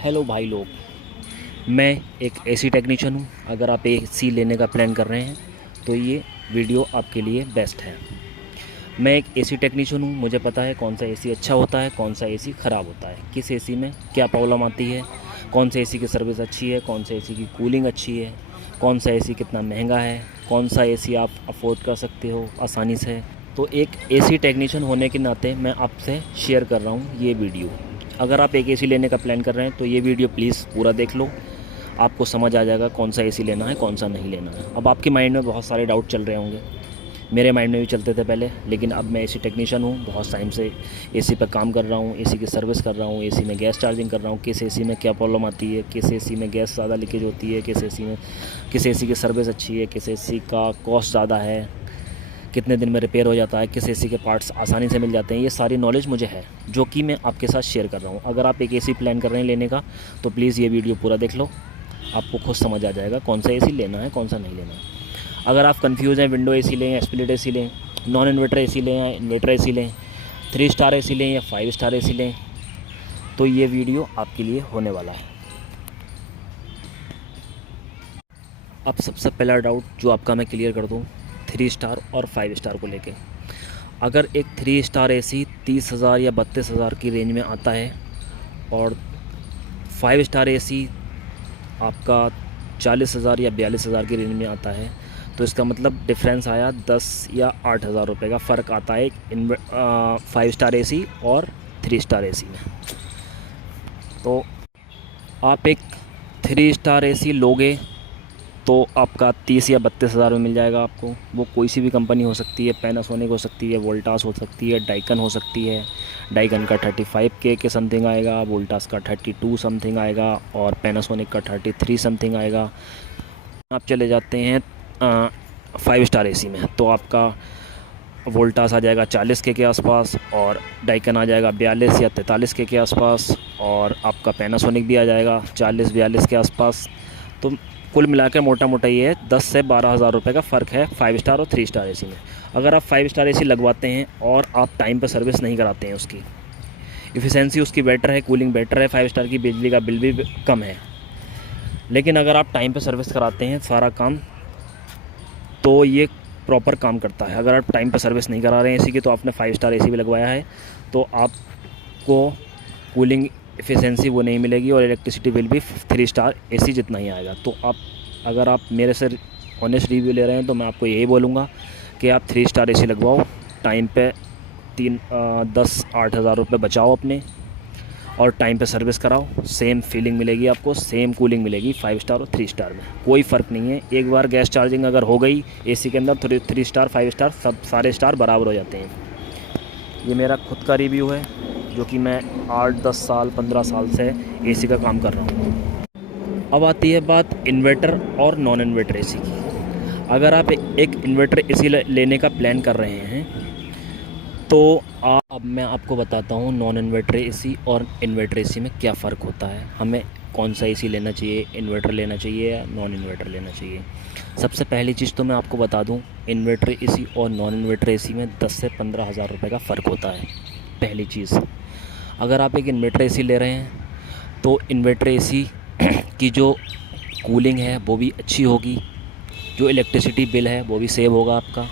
Hello भाई लोग, मैं एक एसी टेक्नीशियन हूँ। अगर आप एसी लेने का प्लान कर रहे हैं तो ये वीडियो आपके लिए बेस्ट है। मैं एक एसी टेक्नीशियन हूँ, मुझे पता है कौन सा एसी अच्छा होता है, कौन सा एसी ख़राब होता है, किस एसी में क्या प्रॉब्लम आती है, कौन से एसी की सर्विस अच्छी है, कौन से एसी की कूलिंग अच्छी है, कौन सा एसी कितना महंगा है, कौन सा एसी आप अफोर्ड कर सकते हो आसानी से। तो एक एसी टेक्नीशियन होने के नाते मैं आपसे शेयर कर रहा हूँ ये वीडियो। अगर आप एक एसी लेने का प्लान कर रहे हैं तो ये वीडियो प्लीज़ पूरा देख लो, आपको समझ आ जाएगा कौन सा एसी लेना है, कौन सा नहीं लेना है। अब आपके माइंड में बहुत सारे डाउट चल रहे होंगे, मेरे माइंड में भी चलते थे पहले, लेकिन अब मैं एसी टेक्नीशियन हूँ, बहुत टाइम से एसी पर काम कर रहा हूँ, एसी की सर्विस कर रहा हूँ, एसी में गैस चार्जिंग कर रहा हूँ, किस एसी में क्या प्रॉब्लम आती है, किस एसी में गैस ज़्यादा लीकेज होती है, किस एसी की सर्विस अच्छी है, किस एसी का कॉस्ट ज़्यादा है, कितने दिन में रिपेयर हो जाता है, किस एसी के पार्ट्स आसानी से मिल जाते हैं। ये सारी नॉलेज मुझे है जो कि मैं आपके साथ शेयर कर रहा हूँ। अगर आप एक एसी प्लान कर रहे हैं लेने का तो प्लीज़ ये वीडियो पूरा देख लो, आपको खुद समझ आ जाएगा कौन सा एसी लेना है, कौन सा नहीं लेना है। अगर आप कंफ्यूज हैं, विंडो एसी लें या स्प्लिट एसी लें, नॉन इन्वर्टर एसी लें या इन्वर्टर एसी लें, 3 स्टार एसी लें या 5 स्टार एसी लें, तो ये वीडियो आपके लिए होने वाला है। अब सबसे पहला डाउट जो आपका मैं क्लियर कर दूँ 3 स्टार और 5 स्टार को लेके। अगर एक 3 स्टार एसी 30,000 या 32,000 की रेंज में आता है और 5 स्टार एसी आपका 40,000 या 42,000 की रेंज में आता है, तो इसका मतलब डिफरेंस आया 10 या 8,000 रुपये का फ़र्क आता है 5 स्टार एसी और 3 स्टार एसी में। तो आप एक 3 स्टार एसी लोगे तो आपका 30 या 32,000 में मिल जाएगा आपको। वो कोई सी भी कंपनी हो सकती है, पैनासोनिक हो सकती है, वोल्टास हो सकती है, डाइकन हो सकती है। डाइकन का 35K के समथिंग आएगा, वोल्टास का 32 समथिंग आएगा और पैनासोनिक का 33 समथिंग आएगा। आप चले जाते हैं 5 स्टार एसी में तो आपका वोल्टास आ जाएगा 40K के आसपास और डाइकन आ जाएगा 42 या 43K के आसपास और आपका पैनासोनिक भी आ जाएगा 40-42 के आसपास। तो कुल मिलाकर मोटा मोटा ये 10 से 12,000 रुपये का फ़र्क है 5 स्टार और 3 स्टार एसी में। अगर आप 5 स्टार एसी लगवाते हैं और आप टाइम पर सर्विस नहीं कराते हैं, उसकी इफ़िशेंसी उसकी बेटर है, कूलिंग बेटर है, 5 स्टार की बिजली का बिल भी कम है, लेकिन अगर आप टाइम पर सर्विस कराते हैं सारा काम, तो ये प्रॉपर काम करता है। अगर आप टाइम पर सर्विस नहीं करा रहे हैं एसी की, तो आपने 5 स्टार एसी भी लगवाया है तो आपको कूलिंग एफिशिएंसी वो नहीं मिलेगी और इलेक्ट्रिसिटी बिल भी 3 स्टार एसी जितना ही आएगा। तो अगर आप मेरे से ऑनेस्ट रिव्यू ले रहे हैं तो मैं आपको यही बोलूँगा कि आप 3 स्टार एसी लगवाओ, टाइम पे 10-8 हज़ार रुपये बचाओ अपने और टाइम पे सर्विस कराओ। सेम फीलिंग मिलेगी आपको, सेम कूलिंग मिलेगी 5 स्टार और 3 स्टार में, कोई फ़र्क नहीं है। एक बार गैस चार्जिंग अगर हो गई एसी के अंदर तो 3 स्टार 5 स्टार सब सारे स्टार बराबर हो जाते हैं। ये मेरा खुद का रिव्यू है जो कि मैं 8-10 साल 15 साल से एसी का काम कर रहा हूँ। अब आती है बात इन्वर्टर और नॉन इन्वर्टर एसी की। अगर आप एक इन्वर्टर एसी लेने का प्लान कर रहे हैं तो अब मैं आपको बताता हूँ नॉन इन्वर्टर एसी और इन्वर्टर एसी में क्या फ़र्क होता है, हमें कौन सा एसी लेना चाहिए, इन्वर्टर लेना चाहिए या नॉन इन्वर्टर लेना चाहिए। सबसे पहली चीज़ तो मैं आपको बता दूँ, इन्वर्टर एसी और नॉन इन्वर्टर एसी में 10 से 15,000 रुपये का फ़र्क होता है। पहली चीज़, अगर आप एक इन्वर्टर एसी ले रहे हैं तो इन्वर्टर एसी की जो कूलिंग है वो भी अच्छी होगी, जो इलेक्ट्रिसिटी बिल है वो भी सेव होगा आपका।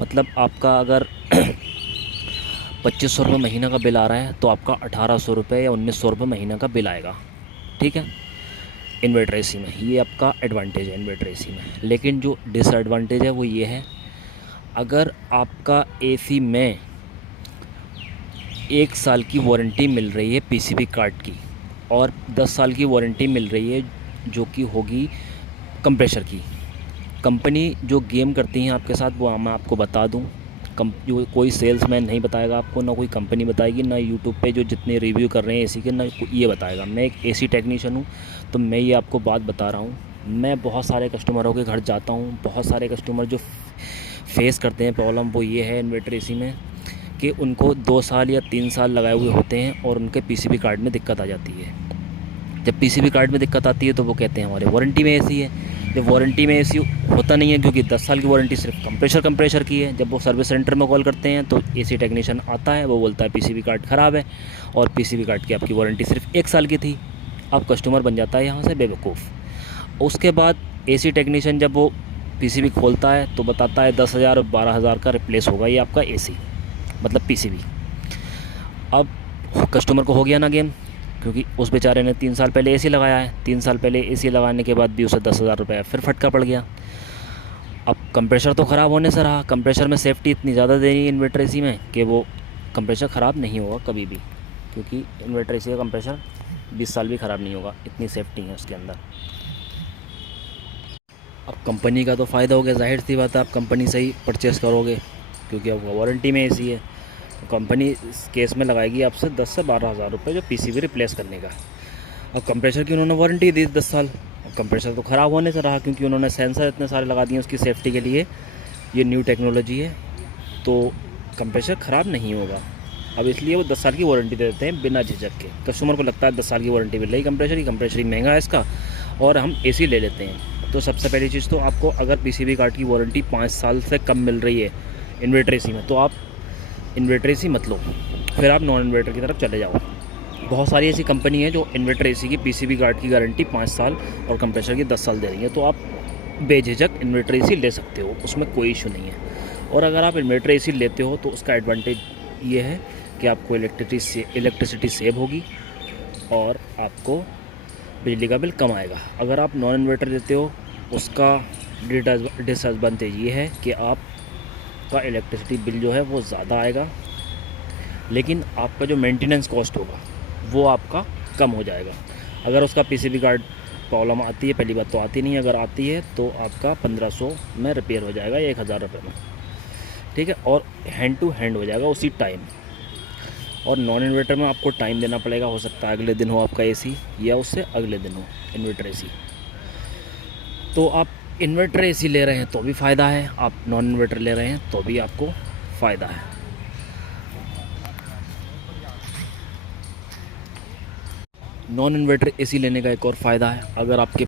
मतलब आपका अगर 2500 रुपये महीना का बिल आ रहा है तो आपका 1800 रुपये या 1900 रुपये महीना का बिल आएगा, ठीक है, इन्वर्टर एसी में। ये आपका एडवांटेज है इन्वर्टर एसी में। लेकिन जो डिसएडवांटेज है वो ये है, अगर आपका एसी में 1 साल की वारंटी मिल रही है पीसीबी कार्ड की और 10 साल की वारंटी मिल रही है जो कि होगी कंप्रेसर की। कंपनी जो गेम करती हैं आपके साथ वो मैं आपको बता दूं, जो कोई सेल्समैन नहीं बताएगा आपको, ना कोई कंपनी बताएगी, ना यूट्यूब पे जो जितने रिव्यू कर रहे हैं एसी के ना ये बताएगा। मैं एक एसी टेक्नीशियन हूँ तो मैं ये आपको बात बता रहा हूँ। मैं बहुत सारे कस्टमरों के घर जाता हूँ, बहुत सारे कस्टमर जो फेस करते हैं प्रॉब्लम वो ये है इन्वर्टर एसी में कि उनको 2 साल या 3 साल लगाए हुए होते हैं और उनके पीसीबी कार्ड में दिक्कत आ जाती है। जब पीसीबी कार्ड में दिक्कत आती है तो वो कहते हैं हमारे वारंटी में एसी है। जब वारंटी में एसी होता नहीं है, क्योंकि 10 साल की वारंटी सिर्फ कंप्रेसर की है। जब वो सर्विस सेंटर में कॉल करते हैं तो एसी टेक्नीशियन आता है, वो बोलता है पीसीबी कार्ड ख़राब है और पीसीबी कार्ड की आपकी वारंटी सिर्फ 1 साल की थी। अब कस्टमर बन जाता है यहाँ से बेवकूफ़। उसके बाद एसी टेक्नीशियन जब वो पीसीबी खोलता है तो बताता है 10,000 और 12,000 का रिप्लेस होगा ये आपका एसी, मतलब पीसीबी। अब कस्टमर को हो गया ना गेम, क्योंकि उस बेचारे ने 3 साल पहले एसी लगाया है, 3 साल पहले एसी लगाने के बाद भी उसे 10,000 रुपये फिर फटका पड़ गया। अब कंप्रेसर तो ख़राब होने से रहा, कंप्रेसर में सेफ्टी इतनी ज़्यादा देनी है इन्वर्टर एसी में कि वो कंप्रेसर ख़राब नहीं होगा कभी भी, क्योंकि इन्वर्टर एसी का कंप्रेसर 20 साल भी ख़राब नहीं होगा, इतनी सेफ्टी है उसके अंदर। अब कंपनी का तो फ़ायदा हो गया, जाहिर सी बात है आप कंपनी से ही परचेज़ करोगे, क्योंकि अब वारंटी में एसी है। तो कंपनी इस केस में लगाएगी आपसे 10 से 12,000 रुपये जो पीसीबी रिप्लेस करने का। अब कंप्रेसर की उन्होंने वारंटी दी 10 साल, अब कंप्रेसर तो ख़राब होने से रहा, क्योंकि उन्होंने सेंसर इतने सारे लगा दिए उसकी सेफ्टी के लिए, ये न्यू टेक्नोलॉजी है, तो कंप्रेसर ख़राब नहीं होगा। अब इसलिए वो 10 साल की वारंटी दे देते हैं बिना झिझक के। कस्टमर को लगता है 10 साल की वारंटी मिल रही कंप्रेसर ही महंगा है इसका, और हम एसी ले लेते हैं। तो सबसे पहली चीज़ तो आपको, अगर पीसीबी कार्ड की वारंटी 5 साल से कम मिल रही है इन्वर्टर एसी में, तो आप इन्वर्टर एसी मत लो, फिर आप नॉन इन्वर्टर की तरफ चले जाओ। बहुत सारी ऐसी कंपनी है जो इन्वर्टर एसी की पीसीबी कार्ड की गारंटी 5 साल और कंप्रेसर की 10 साल दे रही है, तो आप बेझिझक इन्वर्टर एसी ले सकते हो, उसमें कोई इशू नहीं है। और अगर आप इन्वर्टर एसी लेते हो तो उसका एडवांटेज ये है कि आपको इलेक्ट्रिसिटी सेव होगी और आपको बिजली का बिल कम आएगा। अगर आप नॉन इन्वर्टर लेते हो उसका डिसएडवांटेज ये है कि आपका इलेक्ट्रिसिटी बिल जो है वो ज़्यादा आएगा, लेकिन आपका जो मेंटेनेंस कॉस्ट होगा वो आपका कम हो जाएगा। अगर उसका पीसीबी कार्ड प्रॉब्लम आती है, पहली बात तो आती नहीं है, अगर आती है तो आपका 1500 में रिपेयर हो जाएगा या 1000 रुपये में, ठीक है, और हैंड टू हैंड हो जाएगा उसी टाइम। और नॉन इन्वर्टर में आपको टाइम देना पड़ेगा, हो सकता है अगले दिन हो आपका एसी या उससे अगले दिन हो इन्वर्टर एसी। तो आप इन्वर्टर एसी ले रहे हैं तो भी फ़ायदा है, आप नॉन इन्वर्टर ले रहे हैं तो भी आपको फ़ायदा है। नॉन इन्वर्टर एसी लेने का एक और फ़ायदा है, अगर आपके